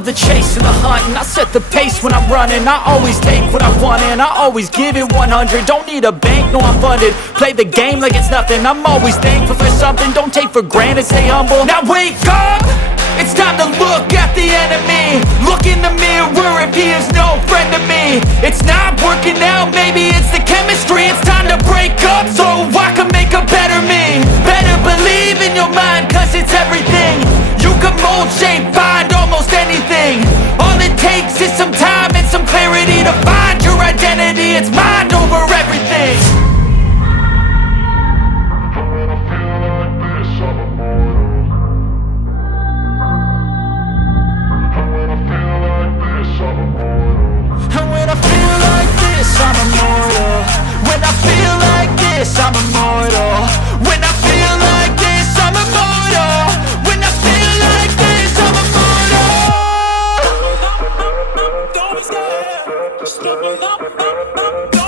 love the chase and the hunt, and I set the pace when I'm running. I always take what I want and I always give it 100. Don't need a bank, no I'm funded. Play the game like it's nothing. I'm always thankful for something. Don't take for granted, stay humble. Now wake up! It's time to look at the enemy. Look in the mirror if he is no friend to me. It's not working out, maybe it's the chemistry. It's time to break up so I can make a better me. Better believe in your mind, cause it's everything. You can mold, shape, find almost anything. All it takes is some time and some clarity to find your identity. It's mind over everything. I'm immortal. When I feel like this, I'm immortal. When I feel like this, I'm immortal. When I feel like this, I'm immortal. Don't be scared. Just open up.